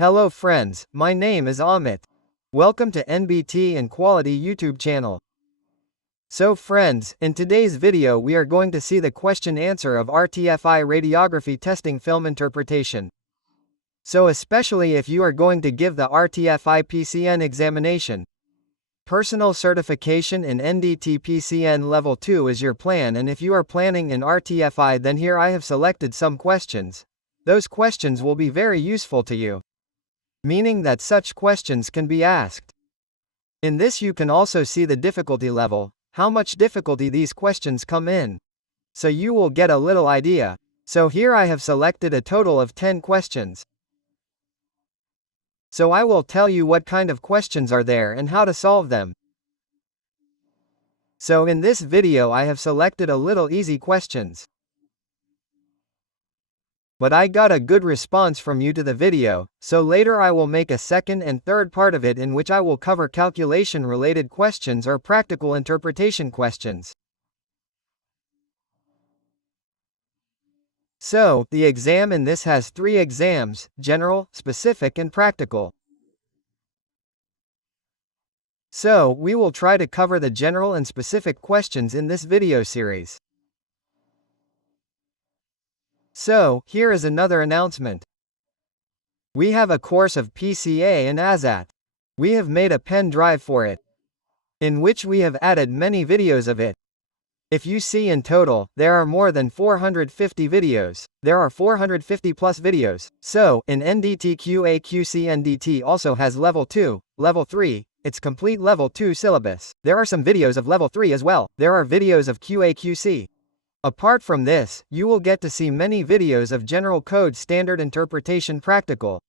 Hello friends, my name is Amit. Welcome to NBT and Quality YouTube channel. So friends, in today's video we are going to see the question answer of RTFI radiography testing film interpretation. So especially if you are going to give the RTFI PCN examination. Personal certification in NDT PCN Level 2 is your plan, and if you are planning in RTFI, then here I have selected some questions. Those questions will be very useful to you. Meaning that such questions can be asked. In this you can also see the difficulty level, how much difficulty these questions come in. So you will get a little idea. So here I have selected a total of 10 questions. So I will tell you what kind of questions are there and how to solve them. So in this video I have selected a little easy questions. But I got a good response from you to the video, so later I will make a second and third part of it in which I will cover calculation related questions or practical interpretation questions. So, the exam in this has 3 exams: general, specific and practical. So, we will try to cover the general and specific questions in this video series. So, here is another announcement. We have a course of PCA and ASAT. We have made a pen drive for it, in which we have added many videos of it. If you see in total, there are more than 450 videos. There are 450 plus videos. So, in NDT QA/QC NDT also has Level 2, Level 3, its complete Level 2 syllabus. There are some videos of Level 3 as well. There are videos of QA/QC. Apart from this, you will get to see many videos of General Code Standard Interpretation Practical.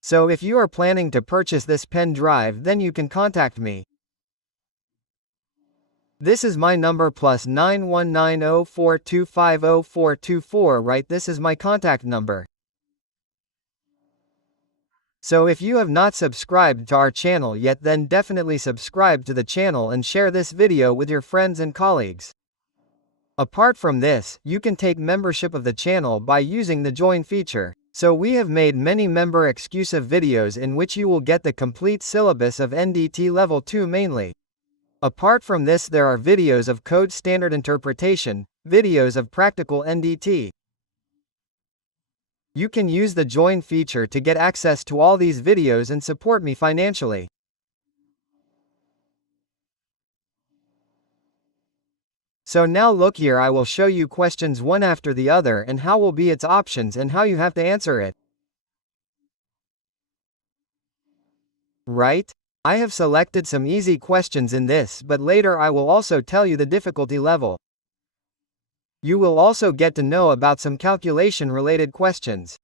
So if you are planning to purchase this pen drive, then you can contact me. This is my number +9 19042504424, right? This is my contact number. So if you have not subscribed to our channel yet, then definitely subscribe to the channel and share this video with your friends and colleagues. Apart from this, you can take membership of the channel by using the join feature. So we have made many member exclusive videos in which you will get the complete syllabus of NDT Level 2 mainly. Apart from this, there are videos of code standard interpretation, videos of practical NDT. You can use the join feature to get access to all these videos and support me financially. So now look here, I will show you questions one after the other and how will be its options and how you have to answer it. Right? I have selected some easy questions in this, but later I will also tell you the difficulty level. You will also get to know about some calculation related questions.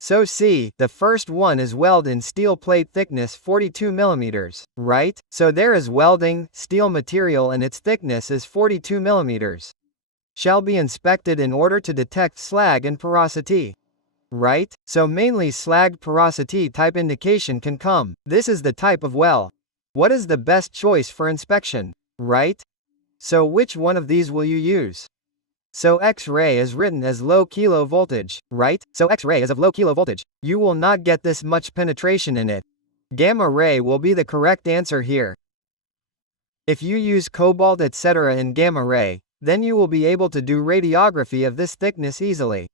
So see, the first one is weld in steel plate thickness 42 mm, right? So there is welding, steel material and its thickness is 42 mm. Shall be inspected in order to detect slag and porosity. Right? So mainly slag porosity type indication can come. This is the type of well. What is the best choice for inspection? Right? So which one of these will you use? So X-ray is written as low kilo voltage, right? So X-ray is of low kilo voltage. You will not get this much penetration in it. Gamma ray will be the correct answer here. If you use cobalt etc. in gamma ray, then you will be able to do radiography of this thickness easily.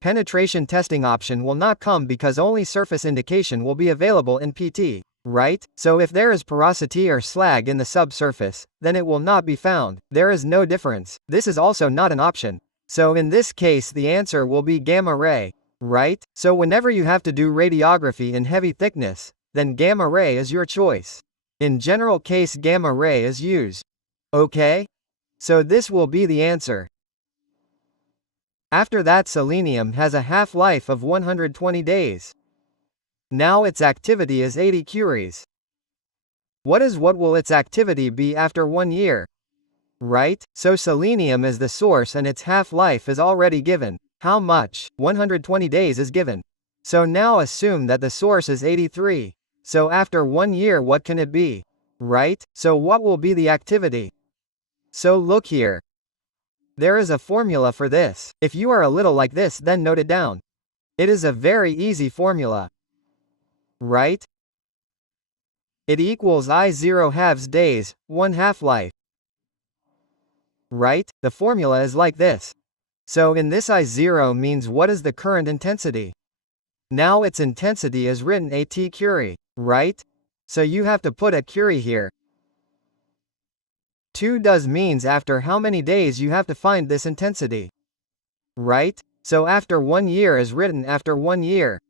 Penetration testing option will not come because only surface indication will be available in PT. Right? So if there is porosity or slag in the subsurface, then it will not be found. There is no difference. This is also not an option. So in this case the answer will be gamma ray. Right? So whenever you have to do radiography in heavy thickness, then gamma ray is your choice. In general case gamma ray is used. Okay? So this will be the answer. After that, selenium has a half-life of 120 days. Now its activity is 80 curies. What will its activity be after 1 year? Right? So selenium is the source and its half-life is already given. How much? 120 days is given. So now assume that the source is 83. So after 1 year what can it be? Right? So what will be the activity? So look here. There is a formula for this. If you are a little like this, then note it down. It is a very easy formula. Right? It equals I0 halves days, 1 half-life. Right? The formula is like this. So in this I0 means what is the current intensity? Now its intensity is written at Curie, right? So you have to put a Curie here. 2 does means after how many days you have to find this intensity. Right? So after 1 year is written after 1 year.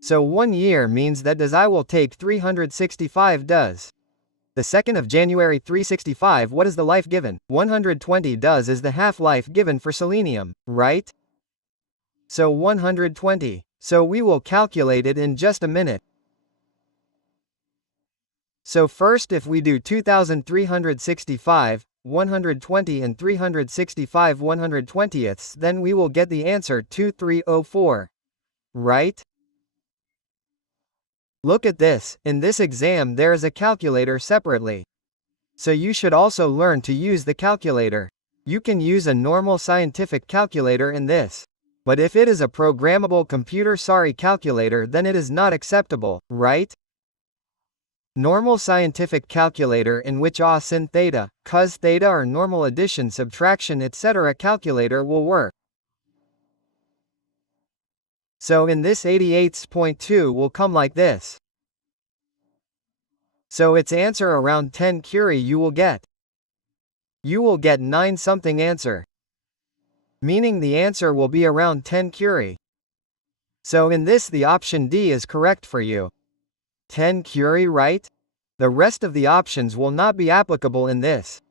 So 1 year means that does I will take 365 does. The 2nd of January 365, what is the life given? 120 does is the half-life given for selenium, right? So 120. So we will calculate it in just a minute. So first if we do 2365, 120 and 365 120ths, then we will get the answer 2304. Right? Look at this, in this exam there is a calculator separately. So you should also learn to use the calculator. You can use a normal scientific calculator in this. But if it is a programmable computer calculator then it is not acceptable, right? Normal scientific calculator in which sin theta, cos theta or normal addition, subtraction, etc. calculator will work. So in this 88.2 will come like this. So its answer around 10 Curie you will get. You will get 9 something answer. Meaning the answer will be around 10 Curie. So in this the option D is correct for you. 10 Curie, right? The rest of the options will not be applicable in this.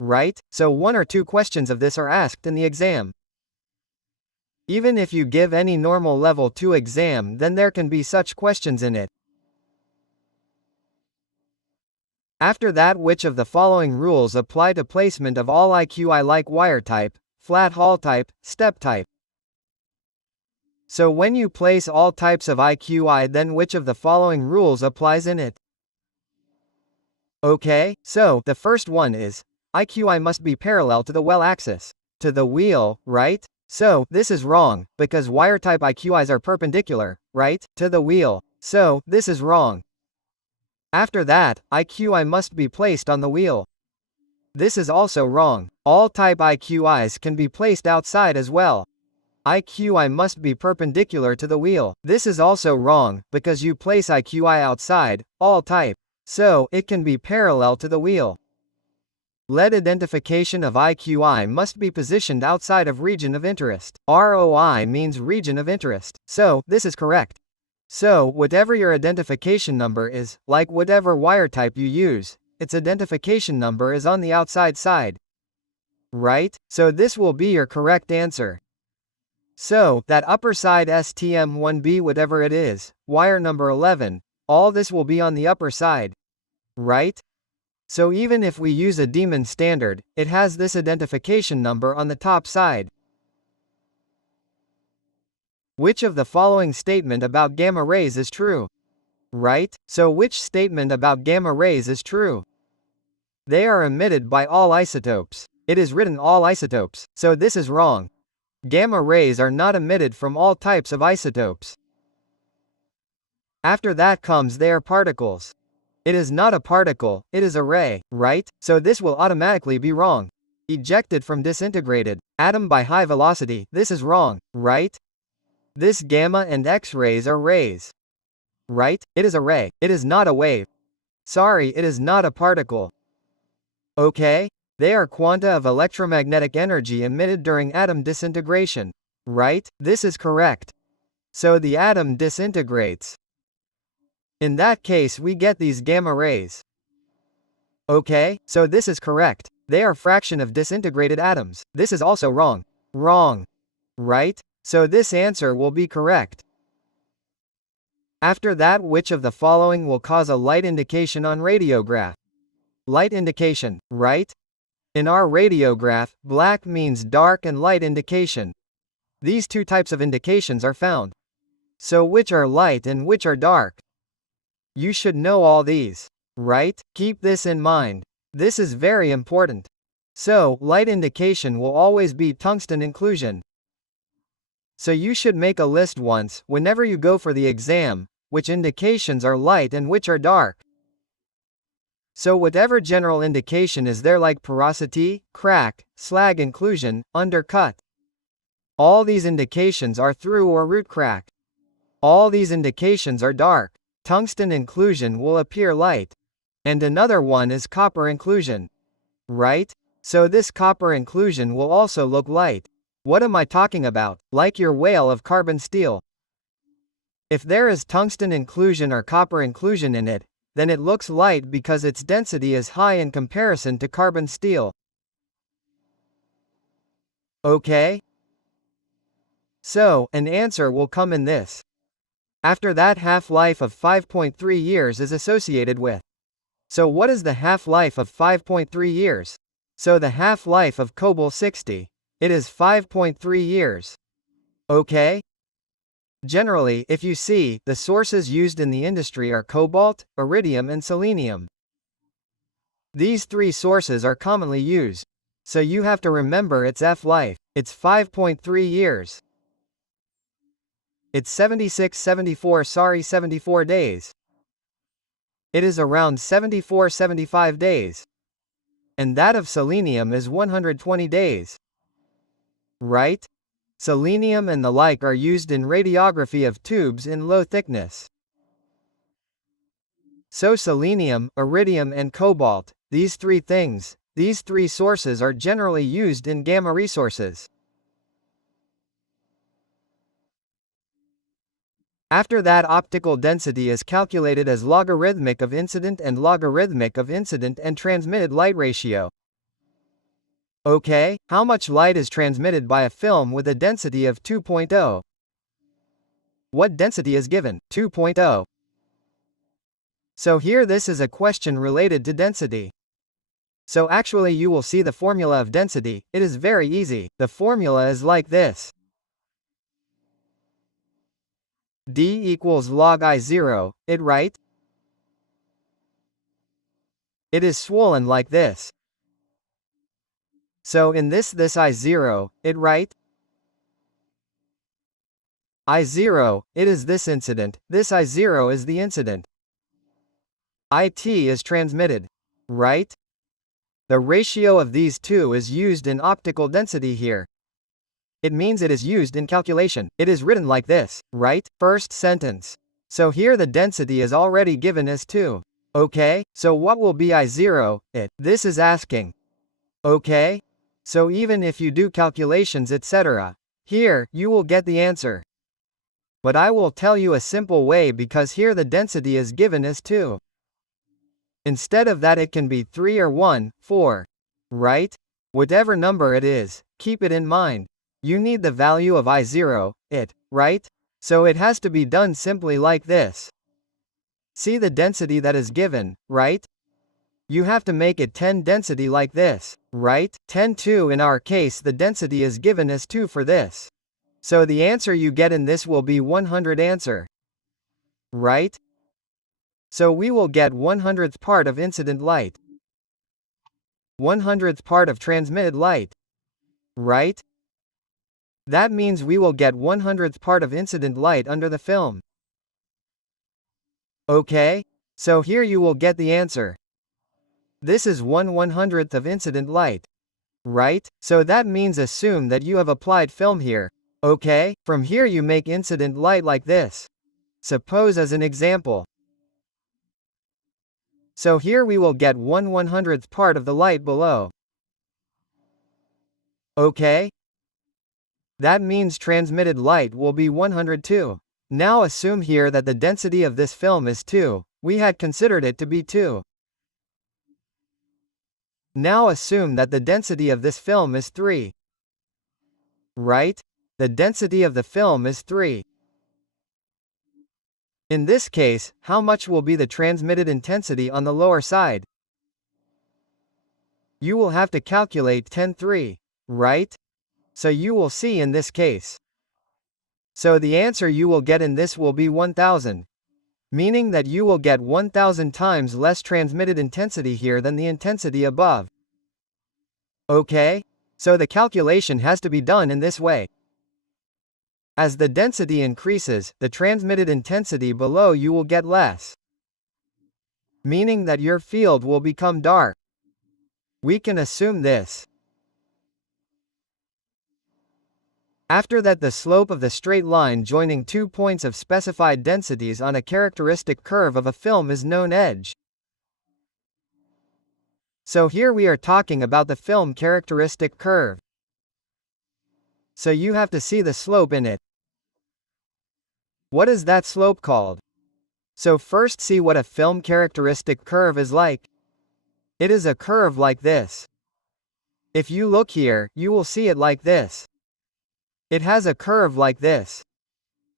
Right? So 1 or 2 questions of this are asked in the exam. Even if you give any normal level 2 exam then there can be such questions in it. After that, which of the following rules apply to placement of all IQI like wire type, flat Hall type, step type? So when you place all types of IQI then which of the following rules applies in it? Okay, so the first one is, IQI must be parallel to the well axis. To the wheel, right? So, this is wrong, because wire type IQIs are perpendicular, right, to the wheel. So, this is wrong. After that, IQI must be placed on the wheel. This is also wrong. All type IQIs can be placed outside as well. IQI must be perpendicular to the wheel. This is also wrong, because you place IQI outside, all type. So, it can be parallel to the wheel. Lead identification of IQI must be positioned outside of region of interest. ROI means region of interest. So, this is correct. So, whatever your identification number is, like whatever wire type you use, its identification number is on the outside side. Right? So this will be your correct answer. So, that upper side STM1B whatever it is, wire number 11, all this will be on the upper side. Right? So even if we use a Demon standard, it has this identification number on the top side. Which of the following statement about gamma rays is true? Right? So which statement about gamma rays is true? They are emitted by all isotopes. It is written all isotopes, so this is wrong. Gamma rays are not emitted from all types of isotopes. After that comes they are particles. It is not a particle, it is a ray, right? So this will automatically be wrong. Ejected from disintegrated atom by high velocity, this is wrong, right? This gamma and X-rays are rays. Right? It is a ray, it is not a wave. Sorry, it is not a particle. Okay? They are quanta of electromagnetic energy emitted during atom disintegration. Right? This is correct. So the atom disintegrates. In that case we get these gamma rays. Okay, so this is correct. They are fraction of disintegrated atoms. This is also wrong. Wrong. Right? So this answer will be correct. After that, which of the following will cause a light indication on radiograph? Light indication, right? In our radiograph, black means dark and light indication. These two types of indications are found. So which are light and which are dark? You should know all these, right? Keep this in mind. This is very important. So, light indication will always be tungsten inclusion. So you should make a list once, whenever you go for the exam, which indications are light and which are dark. So whatever general indication is there, like porosity, crack, slag inclusion, undercut. All these indications are through or root crack. All these indications are dark. Tungsten inclusion will appear light. And another one is copper inclusion. Right? So this copper inclusion will also look light. What am I talking about? Like your whale of carbon steel. If there is tungsten inclusion or copper inclusion in it, then it looks light because its density is high in comparison to carbon steel. Okay? So, an answer will come in this. After that, half-life of 5.3 years is associated with. So what is the half-life of 5.3 years? So the half-life of cobalt-60. It is 5.3 years. Okay? Generally, if you see, the sources used in the industry are cobalt, iridium and selenium. These three sources are commonly used. So you have to remember its F-life. It's 5.3 years. It's 74 days. It is around 75 days. And that of selenium is 120 days. Right? Selenium and the like are used in radiography of tubes in low thickness. So selenium, iridium and cobalt, these three sources are generally used in gamma resources. After that, optical density is calculated as logarithmic of incident and transmitted light ratio. Okay, how much light is transmitted by a film with a density of 2.0? What density is given? 2.0. So here this is a question related to density. So actually you will see the formula of density. It is very easy. The formula is like this. D equals log I0, it right? It is swollen like this. So in this I0, it right? I0, it is this incident, this I0 is the incident. IT is transmitted. Right? The ratio of these two is used in optical density here. It means it is used in calculation. It is written like this, right? First sentence. So here the density is already given as 2. Okay, so what will be I0, it? This is asking. Okay? So even if you do calculations etc., here, you will get the answer. But I will tell you a simple way because here the density is given as 2. Instead of that it can be 3 or 1, 4. Right? Whatever number it is, keep it in mind. You need the value of I0, it, right? So it has to be done simply like this. See the density that is given, right? You have to make it 10 density like this, right? 10 2 in our case the density is given as 2 for this. So the answer you get in this will be 100 answer. Right? So we will get 100th part of incident light. 100th part of transmitted light. Right? That means we will get 100th part of incident light under the film. Okay? So here you will get the answer. This is 1/100th of incident light. Right? So that means assume that you have applied film here. Okay? From here you make incident light like this. Suppose as an example. So here we will get 1/100th part of the light below. Okay? That means transmitted light will be 102. Now assume here that the density of this film is 2. We had considered it to be 2. Now assume that the density of this film is 3. Right? The density of the film is 3. In this case, how much will be the transmitted intensity on the lower side? You will have to calculate 10/3. Right? So you will see in this case. So the answer you will get in this will be 1000. Meaning that you will get 1000 times less transmitted intensity here than the intensity above. Okay? So the calculation has to be done in this way. As the density increases, the transmitted intensity below you will get less, meaning that your field will become dark. We can assume this. After that, the slope of the straight line joining two points of specified densities on a characteristic curve of a film is known edge. So here we are talking about the film characteristic curve. So you have to see the slope in it. What is that slope called? So first see what a film characteristic curve is like. It is a curve like this. If you look here, you will see it like this. It has a curve like this.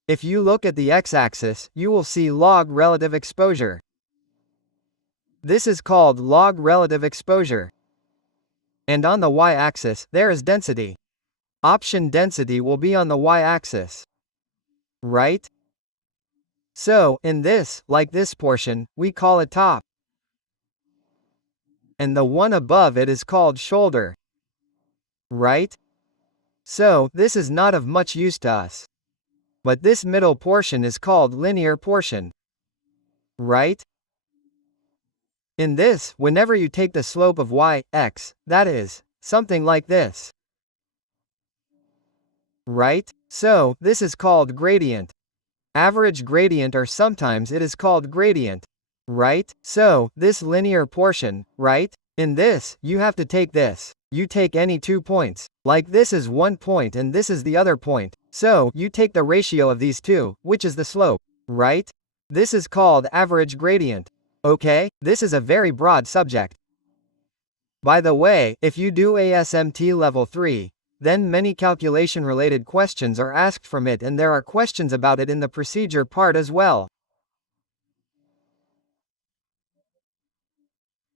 If you look at the x-axis, you will see log relative exposure. This is called log relative exposure. And on the y-axis, there is density. Option density will be on the y-axis. Right? So, in this, like this portion, we call it top. And the one above it is called shoulder. Right? So, this is not of much use to us. But this middle portion is called linear portion. Right? In this, whenever you take the slope of y, x, that is, something like this. Right? So, this is called gradient. Average gradient, or sometimes it is called gradient. Right? So, this linear portion, right? In this, you have to take this. You take any 2 points. Like this is 1 point and this is the other point. So, you take the ratio of these two, which is the slope. Right? This is called average gradient. Okay, this is a very broad subject. By the way, if you do ASMT level 3, then many calculation-related questions are asked from it, and there are questions about it in the procedure part as well.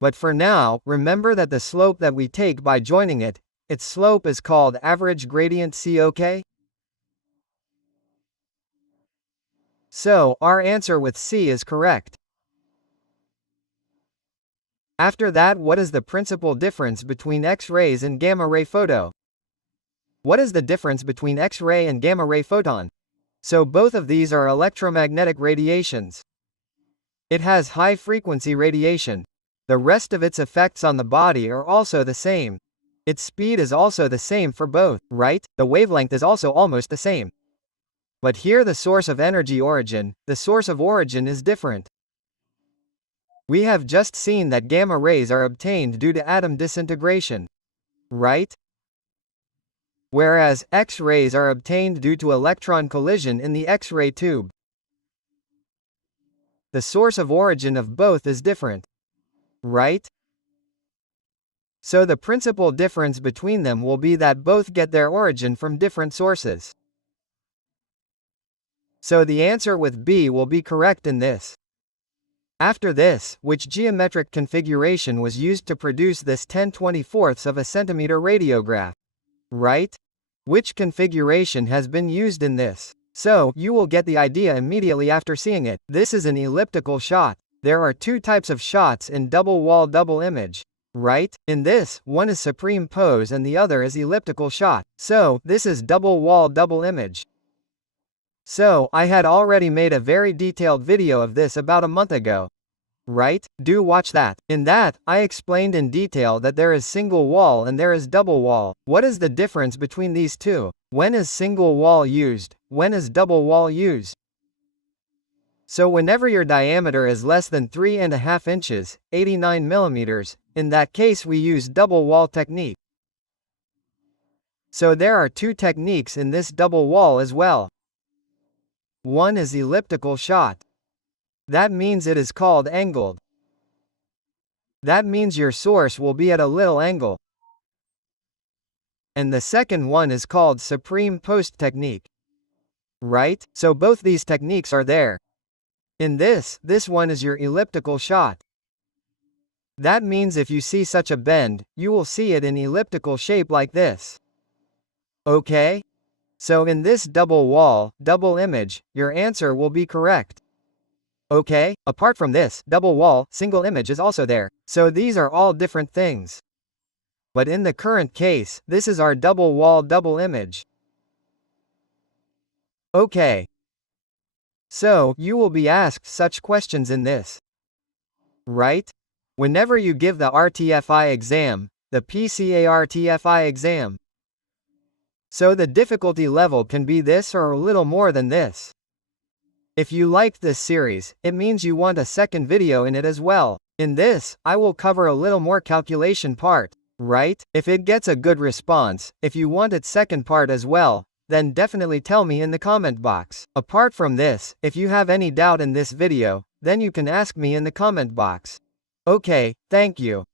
But for now, remember that the slope that we take by joining it, its slope is called average gradient C. Okay? So, our answer with C is correct. After that, what is the principal difference between X-rays and gamma-ray photo? What is the difference between X-ray and gamma-ray photon? So both of these are electromagnetic radiations. It has high-frequency radiation. The rest of its effects on the body are also the same. Its speed is also the same for both, right? The wavelength is also almost the same. But here the source of energy origin, the source of origin is different. We have just seen that gamma rays are obtained due to atom disintegration. Right? Whereas X-rays are obtained due to electron collision in the X-ray tube. The source of origin of both is different. Right? So the principal difference between them will be that both get their origin from different sources. So the answer with B will be correct in this. After this, which geometric configuration was used to produce this 10/24 of a centimeter radiograph? Right? Which configuration has been used in this? So, you will get the idea immediately after seeing it. This is an elliptical shot. There are two types of shots in double wall double image. Right? In this, one is supreme pose and the other is elliptical shot. So, this is double wall double image. So, I had already made a very detailed video of this about a month ago. Right? Do watch that. In that, I explained in detail that there is single wall and there is double wall. What is the difference between these two? When is single wall used? When is double wall used? So whenever your diameter is less than 3.5 inches, 89 millimeters, in that case we use double wall technique. So there are two techniques in this double wall as well. One is elliptical shot. That means it is called angled. That means your source will be at a little angle. And the second one is called supreme post technique. Right? So both these techniques are there. In this one is your elliptical shot. That means if you see such a bend, you will see it in elliptical shape like this. Okay? So in this double wall, double image, your answer will be correct. Okay, apart from this, double wall, single image is also there. So these are all different things. But in the current case, this is our double wall double image. Okay. So, you will be asked such questions in this, right? Whenever you give the RTFI exam, the PCN RTFI exam. So the difficulty level can be this or a little more than this. If you liked this series, it means you want a second video in it as well. In this, I will cover a little more calculation part, right? If it gets a good response, if you want its second part as well, then definitely tell me in the comment box. Apart from this, if you have any doubt in this video, then you can ask me in the comment box. Okay, thank you.